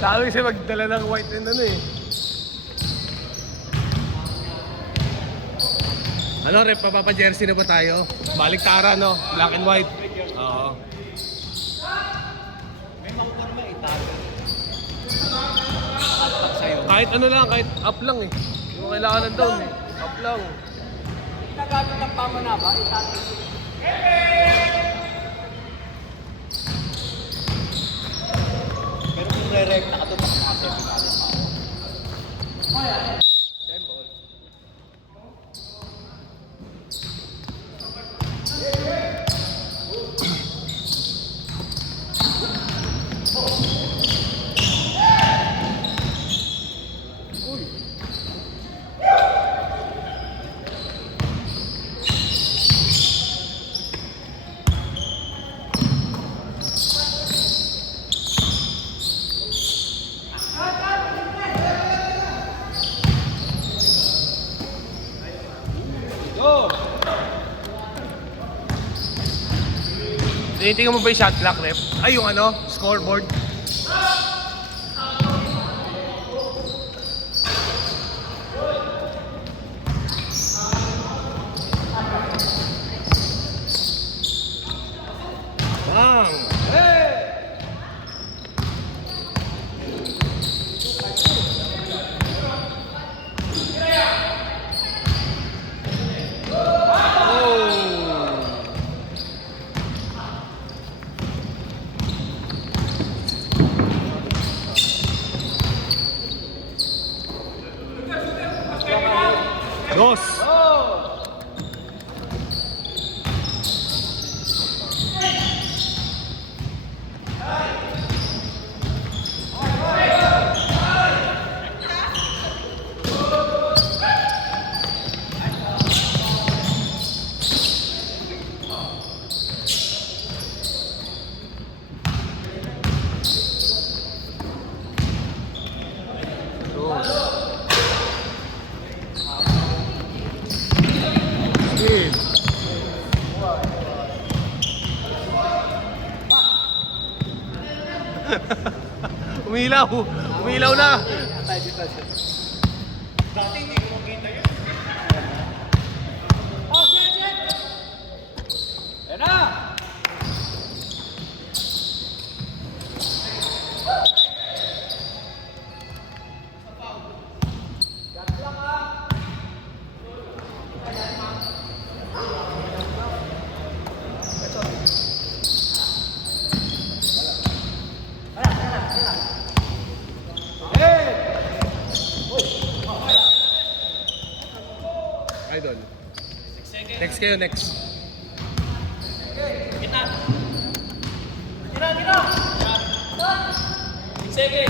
Sabi kasi magdala ng white and ano eh. Ano, rep, papapa-jersey na ba tayo? Baliktaran, no? Black and white. Oo. May makurma itago. Kahit ano lang, kahit up lang eh. Hindi mo kailangan ng down eh. Up lang. Nagamit ng pamanaba, itago. Pero kung re-rec, nakatutok na kasi pinagano pa. Temple. Tinitingnan mo ba yung shot clock, rep? Ay, yung ano, scoreboard. Bang! Dos! Sige. Umilaw! Umilaw na! Dati hindi ko makita yun. Oh, shit! Yan na! Idol. Next kayo, next. Kita! Kira! Sige!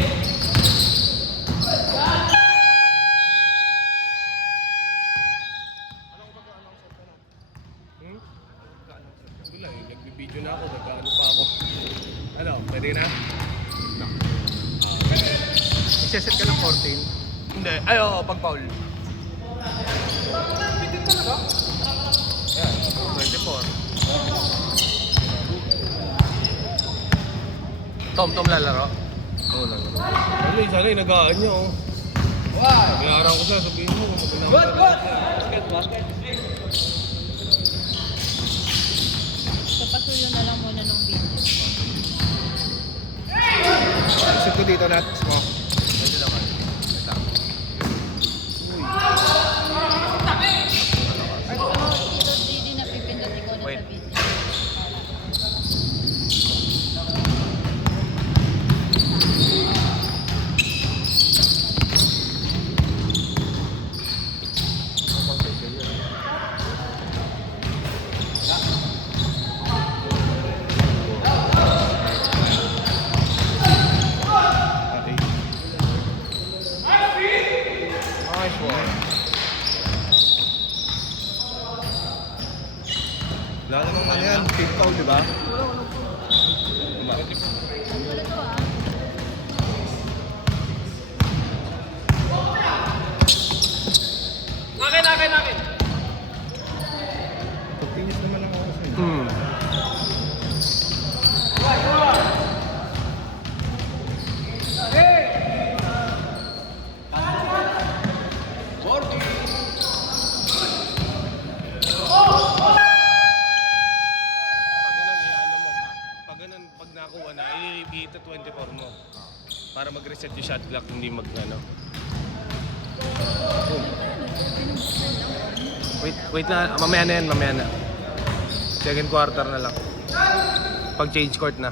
Wala eh, nagbibideo na ako, nagkaano pa ako. Ano, pwede na? No. Isa-set ka ng 14? Hindi, ay oo, pag foul. Yan, 24. Tom lalaro? Oo, lalaro. Ano yung sana yung nag-aan niya oh. Naglaran ko siya, sabihin mo. Good! Basket! Papasuyo na lang muna nung video. Isip ko dito natin, smoke. Medyo naman. Ito. Hindi na pipindutin ko na Wait. sa video. Okay. pag nakuha na, i-repeat 24 mo. Para mag-reset yung shot clock, hindi ano. Wait na, mamaya na yan, mamaya na. Second quarter na lang. Pag change court na.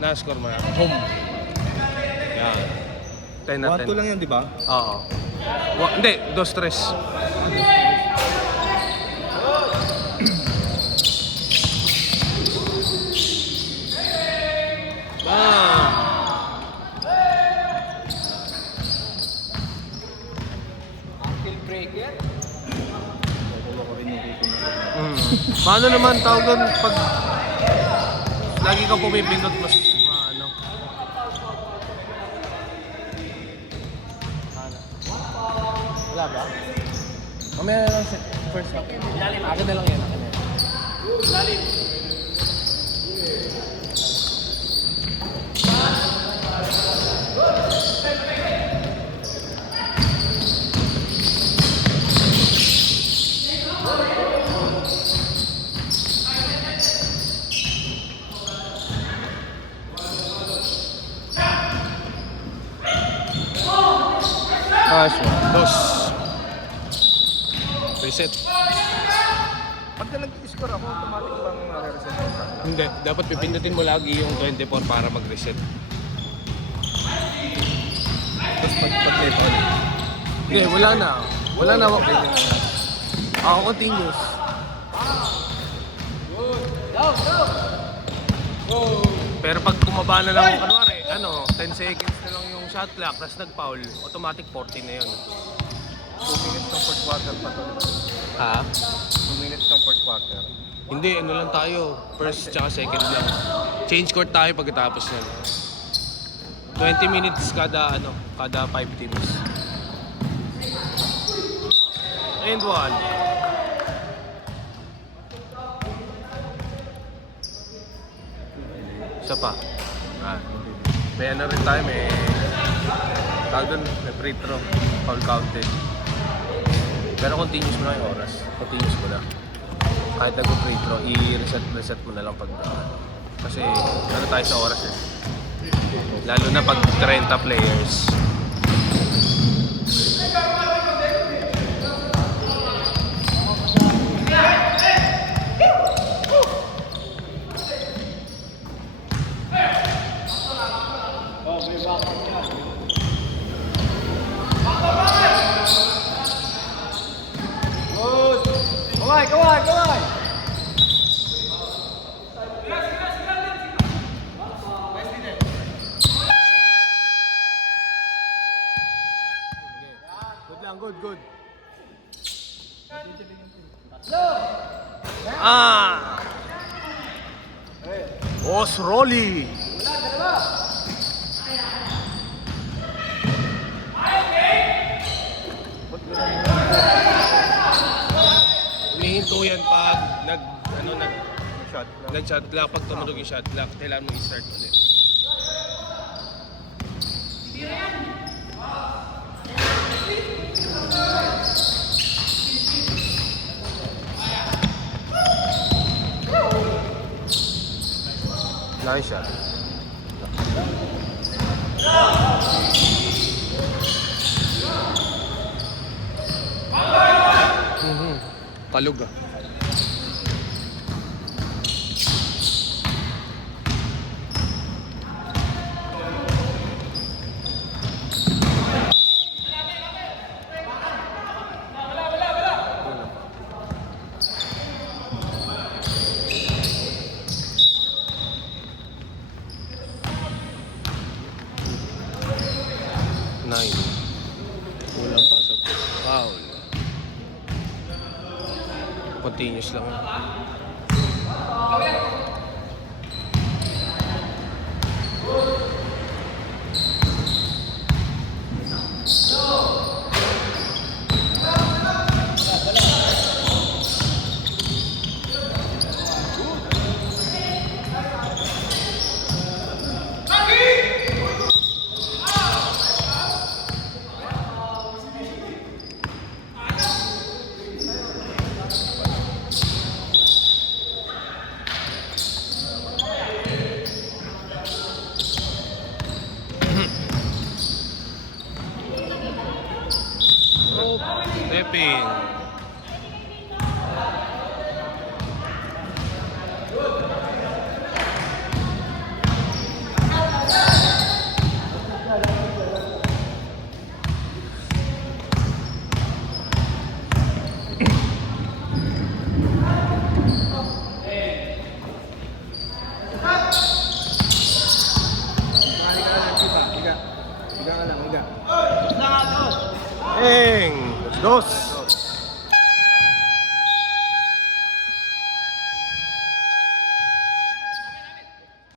Na-score mo na. Home. Yan. 10 na 10. 1-2 lang yan, di ba? Oo. Hindi, 2-3. Ankle breaker. Paano naman tawag doon pag lagi ka pumipindot mas ano? Wala ba? Mamaya na lang first half. Lalim. Akin na lang yan. Lalim. Dos. Reset. Pag nag-score ako, automatic bang nare-reset yung shot clock? Hindi, dapat pipindutin mo lagi yung 24 para mag-reset. Tapos pag-net on. Hindi, wala na. Wala na. Ako continuous. Pero pag kumaba na lang, kunwari, 10 seconds na lang yung shot clock, tapos nag-foul, automatic 40 na yun. 2 minutes ng fourth quarter pa to. Ha? 2 minutes ng fourth quarter. Hindi, ano lang tayo. First tsaka second lang. Change court tayo pagkatapos yan. 20 minutes kada 5 teams. And 1. Isa pa. May ano rin tayo, may tawag doon, may free throw, foul counted. Pero continuous mo na yung oras. Continuous mo na. Kahit nag-free throw, i-reset mo na lang pag kasi ano tayo sa oras eh. Lalo na pag 30 players. Kaway! Good lang, good. Boss Rolly. Humihinto yan pag Shot clock. nag-shot clock. Pag tumunog yung shot clock, kailangan mo i-start ulit. Nice shot. Kalug ah. Nine. Walang pasok. Foul. Continuous lang. Typing. Tumali ka lang, Chiba. Higa. Higa ka lang, higa. Eng! Dos!